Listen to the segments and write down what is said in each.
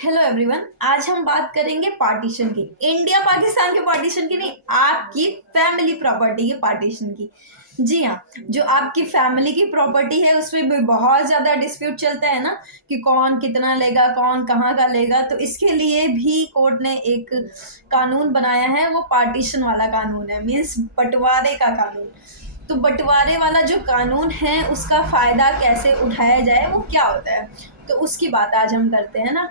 Hello everyone. आज हम बात करेंगे पार्टीशन की। इंडिया पाकिस्तान के पार्टीशन की नहीं, आपकी फैमिली प्रॉपर्टी के पार्टीशन की। जी हाँ, जो आपकी फैमिली की प्रॉपर्टी है उसमें भी बहुत ज़्यादा डिस्प्यूट चलता है ना, कि कौन कितना लेगा, कौन कहाँ का लेगा। तो इसके लिए भी कोर्ट ने एक कानून बनाया है, वो पार्टीशन वाला कानून है, मीन्स बंटवारे का कानून। तो बंटवारे वाला जो कानून है उसका फ़ायदा कैसे उठाया जाए, वो क्या होता है, तो उसकी बात आज हम करते हैं ना।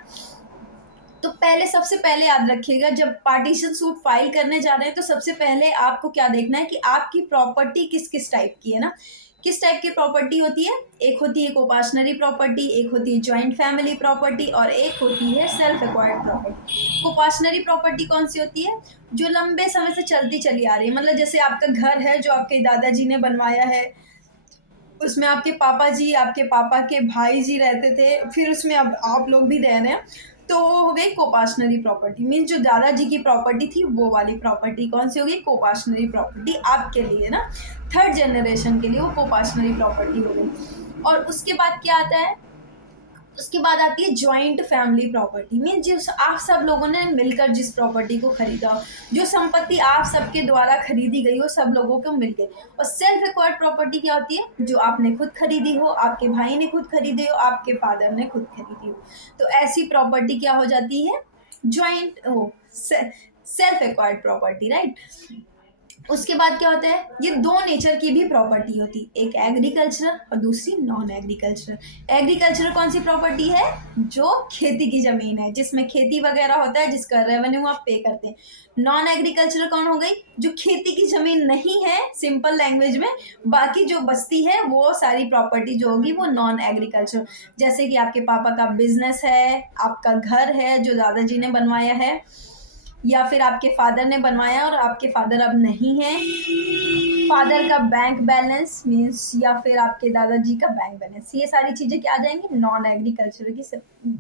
तो सबसे पहले याद रखिएगा, जब पार्टीशन सूट फाइल करने जा रहे हैं तो सबसे पहले आपको क्या देखना है कि आपकी प्रॉपर्टी किस किस टाइप की है ना। किस टाइप की प्रॉपर्टी होती है? एक होती है कोपाशनरी प्रॉपर्टी, एक होती है जॉइंट फैमिली प्रॉपर्टी, और एक होती है सेल्फ एक्वायर्ड प्रॉपर्टी। कोपाशनरी प्रॉपर्टी कौन सी होती है? जो लंबे समय से चलती चली आ रही है, मतलब जैसे आपका घर है जो आपके दादाजी ने बनवाया है, उसमें आपके पापा जी, आपके पापा के भाई जी रहते थे, फिर उसमें अब आप लोग भी रह रहे हैं, तो वो हो गई कोपाशनरी प्रॉपर्टी। मीन्स जो दादाजी की प्रॉपर्टी थी वो वाली प्रॉपर्टी कौन सी होगी? कोपाशनरी प्रॉपर्टी आपके लिए ना, थर्ड जनरेशन के लिए वो कोपाशनरी प्रॉपर्टी हो गई। और उसके बाद क्या आता है? उसके बाद आती है जॉइंट फैमिली प्रॉपर्टी। मीन जिस आप सब लोगों ने मिलकर जिस प्रॉपर्टी को खरीदा हो, जो संपत्ति आप सबके द्वारा खरीदी गई हो, सब लोगों को मिल गई। और सेल्फ एक्वायर्ड प्रॉपर्टी क्या होती है? जो आपने खुद खरीदी हो, आपके भाई ने खुद खरीदी हो, आपके फादर ने खुद खरीदी हो। तो ऐसी प्रॉपर्टी क्या हो जाती है? जॉइंट वो सेल्फ एक्वायर्ड प्रॉपर्टी, राइट। उसके बाद क्या होता है? ये दो नेचर की भी प्रॉपर्टी होती है, एक एग्रीकल्चरल और दूसरी नॉन एग्रीकल्चरल। एग्रीकल्चरल कौन सी प्रॉपर्टी है? जो खेती की जमीन है, जिसमें खेती वगैरह होता है, जिसका रेवेन्यू आप पे करते हैं। नॉन एग्रीकल्चरल कौन हो गई? जो खेती की जमीन नहीं है, सिंपल लैंग्वेज में, बाकी जो बस्ती है वो सारी प्रॉपर्टी जो होगी वो नॉन एग्रीकल्चरल। जैसे कि आपके पापा का बिजनेस है, आपका घर है जो दादाजी ने बनवाया है, या फिर आपके फादर ने बनवाया और आपके फादर अब नहीं है, फादर का बैंक बैलेंस मीन्स, या फिर आपके दादाजी का बैंक बैलेंस, ये सारी चीजें क्या आ जाएंगी? नॉन एग्रीकल्चर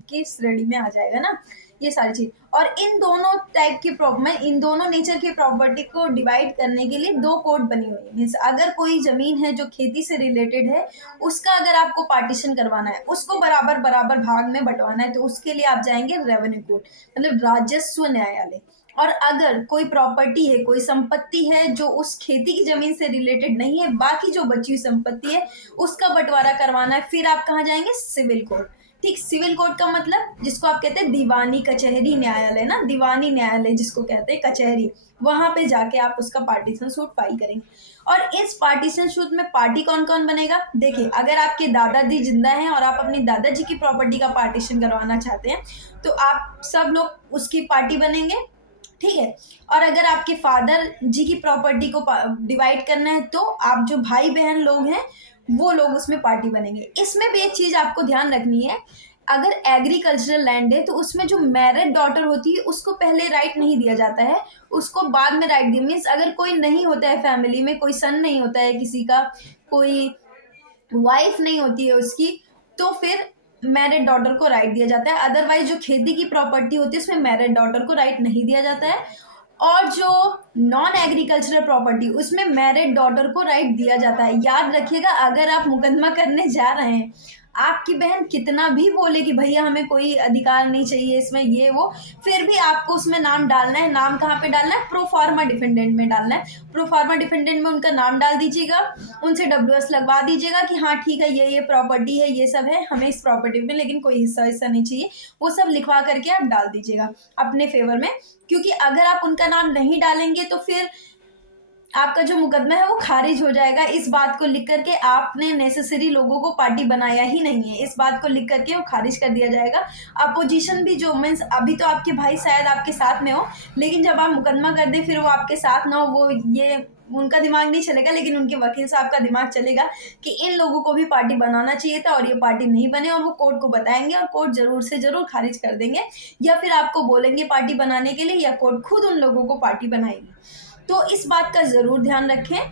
की श्रेणी में आ जाएगा ना, ये सारी चीज। और इन दोनों टाइप की प्रॉब्लम, इन दोनों नेचर की प्रॉपर्टी को डिवाइड करने के लिए दो कोड बनी हुई है। मीन्स अगर कोई जमीन है जो खेती से रिलेटेड है, उसका अगर आपको पार्टीशन करवाना है, उसको बराबर बराबर भाग में बंटवाना है, तो उसके लिए आप जाएंगे रेवेन्यू कोर्ट, मतलब राजस्व न्यायालय। और अगर कोई प्रॉपर्टी है, कोई संपत्ति है जो उस खेती की जमीन से रिलेटेड नहीं है, बाकी जो बची हुई संपत्ति है उसका बंटवारा करवाना है, फिर आप कहाँ जाएंगे? Civil court. ठीक, सिविल कोर्ट का मतलब जिसको आप कहते हैं दीवानी कचहरी न्यायालय ना, दीवानी न्यायालय जिसको कहते हैं कचहरी, वहां पे जाके आप उसका पार्टीशन सूट फाइल करेंगे। और इस पार्टीशन सूट में पार्टी कौन कौन बनेगा? देखिए, अगर आपके दादाजी जिंदा हैं और आप अपनी दादाजी की प्रॉपर्टी का पार्टीशन करवाना चाहते हैं, तो आप सब लोग उसकी पार्टी बनेंगे, ठीक है। और अगर आपके फादर जी की प्रॉपर्टी को डिवाइड करना है, तो आप जो भाई बहन लोग हैं वो लोग उसमें पार्टी बनेंगे। इसमें भी एक चीज आपको ध्यान रखनी है, अगर एग्रीकल्चरल लैंड है तो उसमें जो मैरिड डॉटर होती है उसको पहले राइट नहीं दिया जाता है, उसको बाद में राइट दिया। मीन्स अगर कोई नहीं होता है फैमिली में, कोई सन नहीं होता है किसी का, कोई वाइफ नहीं होती है उसकी, तो फिर मैरिड डॉटर को राइट दिया जाता है। अदरवाइज जो खेती की प्रॉपर्टी होती है उसमें मैरिड डॉटर को राइट नहीं दिया जाता है। और जो नॉन एग्रीकल्चरल प्रॉपर्टी, उसमें मैरिड डॉटर को राइट दिया जाता है। याद रखिएगा, अगर आप मुकदमा करने जा रहे हैं, आपकी बहन कितना भी बोले कि भैया हमें कोई अधिकार नहीं चाहिए इसमें, ये वो, फिर भी आपको उसमें नाम डालना है। नाम कहाँ पे डालना है? प्रो फार्मा डिफेंडेंट में डालना है। प्रो फार्मा डिफेंडेंट में उनका नाम डाल दीजिएगा, उनसे WS लगवा दीजिएगा कि हाँ ठीक है, ये प्रॉपर्टी है, ये सब है, हमें इस प्रॉपर्टी में लेकिन कोई हिस्सा नहीं चाहिए, वो सब लिखवा करके आप डाल दीजिएगा अपने फेवर में। क्योंकि अगर आप उनका नाम नहीं डालेंगे तो फिर आपका जो मुकदमा है वो खारिज हो जाएगा। इस बात को लिख करके आपने नेसेसरी लोगों को पार्टी बनाया ही नहीं है, इस बात को लिख करके वो खारिज कर दिया जाएगा। अपोजिशन भी जो मीन्स, अभी तो आपके भाई शायद आपके साथ में हो, लेकिन जब आप मुकदमा कर दें फिर वो आपके साथ ना हो, वो ये उनका दिमाग नहीं चलेगा, लेकिन उनके वकील साहब का दिमाग चलेगा कि इन लोगों को भी पार्टी बनाना चाहिए था और ये पार्टी नहीं बने, और वो कोर्ट को बताएंगे और कोर्ट जरूर से जरूर खारिज कर देंगे, या फिर आपको बोलेंगे पार्टी बनाने के लिए, या कोर्ट खुद उन लोगों को पार्टी बनाएगी। तो इस बात का जरूर ध्यान रखें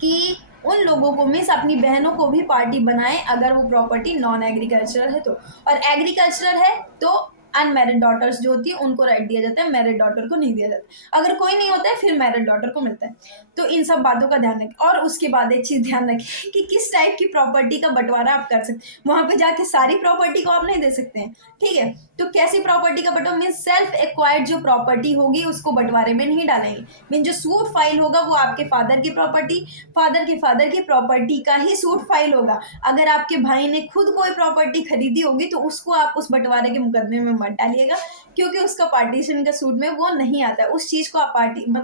कि उन लोगों को मीन्स अपनी बहनों को भी पार्टी बनाएं, अगर वो प्रॉपर्टी नॉन एग्रीकल्चरल है तो। और एग्रीकल्चरल है तो अनमैरिड डॉटर्स जो होती है उनको राइट दिया जाता है, मैरिड डॉटर को नहीं दिया जाता। अगर कोई नहीं होता है फिर मैरिड डॉटर को मिलता है। तो इन सब बातों का ध्यान रखें। और उसके बाद एक चीज़ ध्यान रखें कि किस टाइप की प्रॉपर्टी का बंटवारा आप कर सकते हैं। वहाँ पे जाके सारी प्रॉपर्टी को आप नहीं दे सकते हैं, ठीक है। तो कैसी प्रॉपर्टी का बंटवारा, मीन सेल्फ एक्वायर्ड जो प्रॉपर्टी होगी उसको बंटवारे में नहीं डालेंगे। मीन जो सूट फाइल होगा वो आपके फादर की प्रॉपर्टी, फादर की प्रॉपर्टी का ही सूट फाइल होगा। अगर आपके भाई ने खुद कोई प्रॉपर्टी खरीदी होगी तो उसको आप उस बंटवारे के मुकदमे में मत डालिएगा, क्योंकि उसका पार्टीशन का सूट में वो नहीं आता है। उस चीज़ को आप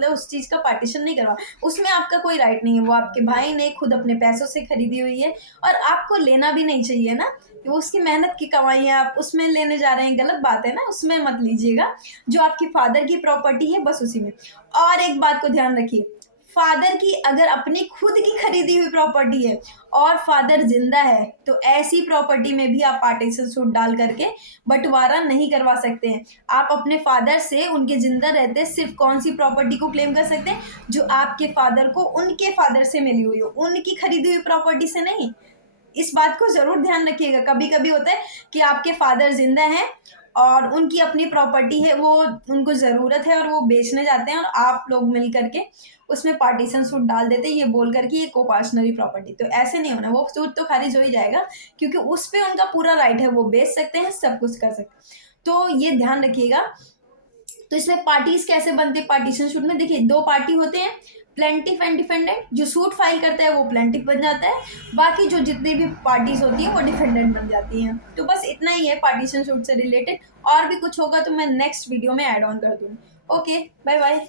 उस चीज़ का पार्टीशन नहीं करवा, उसमें आपका कोई राइट नहीं है। वो आपके भाई ने खुद अपने पैसों से खरीदी हुई है और आपको लेना भी नहीं चाहिए ना, कि वो उसकी मेहनत की कमाई है, आप उसमें लेने जा रहे हैं, गलत बात है ना, उसमें मत लीजिएगा। जो आपकी फादर की प्रॉपर्टी है बस उसी में। और एक बात को ध्यान रखिए, फादर की अगर अपनी खुद की खरीदी हुई प्रॉपर्टी है और फादर जिंदा है तो ऐसी प्रॉपर्टी में भी आप पार्टीशन सूट डाल करके बंटवारा नहीं करवा सकते हैं। आप अपने फादर से उनके जिंदा रहते सिर्फ कौन सी प्रॉपर्टी को क्लेम कर सकते हैं, जो आपके फादर को उनके फादर से मिली हुई हो, उनकी खरीदी हुई प्रॉपर्टी से नहीं। इस बात को ज़रूर ध्यान रखिएगा। कभी कभी होता है कि आपके फादर जिंदा हैं और उनकी अपनी प्रॉपर्टी है, वो उनको ज़रूरत है और वो बेचने जाते हैं और आप लोग मिल करके उसमें पार्टीशन सूट डाल देते हैं ये बोल करके ये कोपार्शनरी प्रॉपर्टी। तो ऐसे नहीं होना, वो सूट तो खारिज हो ही जाएगा, क्योंकि उस पर उनका पूरा राइट है, वो बेच सकते हैं, सब कुछ कर सकते हैं। तो ये ध्यान रखिएगा। तो इसमें पार्टीज कैसे बनते हैं पार्टीशन सूट में, देखिए दो पार्टी होते हैं, प्लेंटिफ एंड डिफेंडेंट। जो सूट फाइल करता है वो प्लेंटिफ बन जाता है, बाकी जो जितनी भी पार्टीज होती हैं वो डिफेंडेंट बन जाती हैं। तो बस इतना ही है पार्टीशन सूट से रिलेटेड। और भी कुछ होगा तो मैं नेक्स्ट वीडियो में ऐड ऑन कर दूँगी। Okay, bye bye.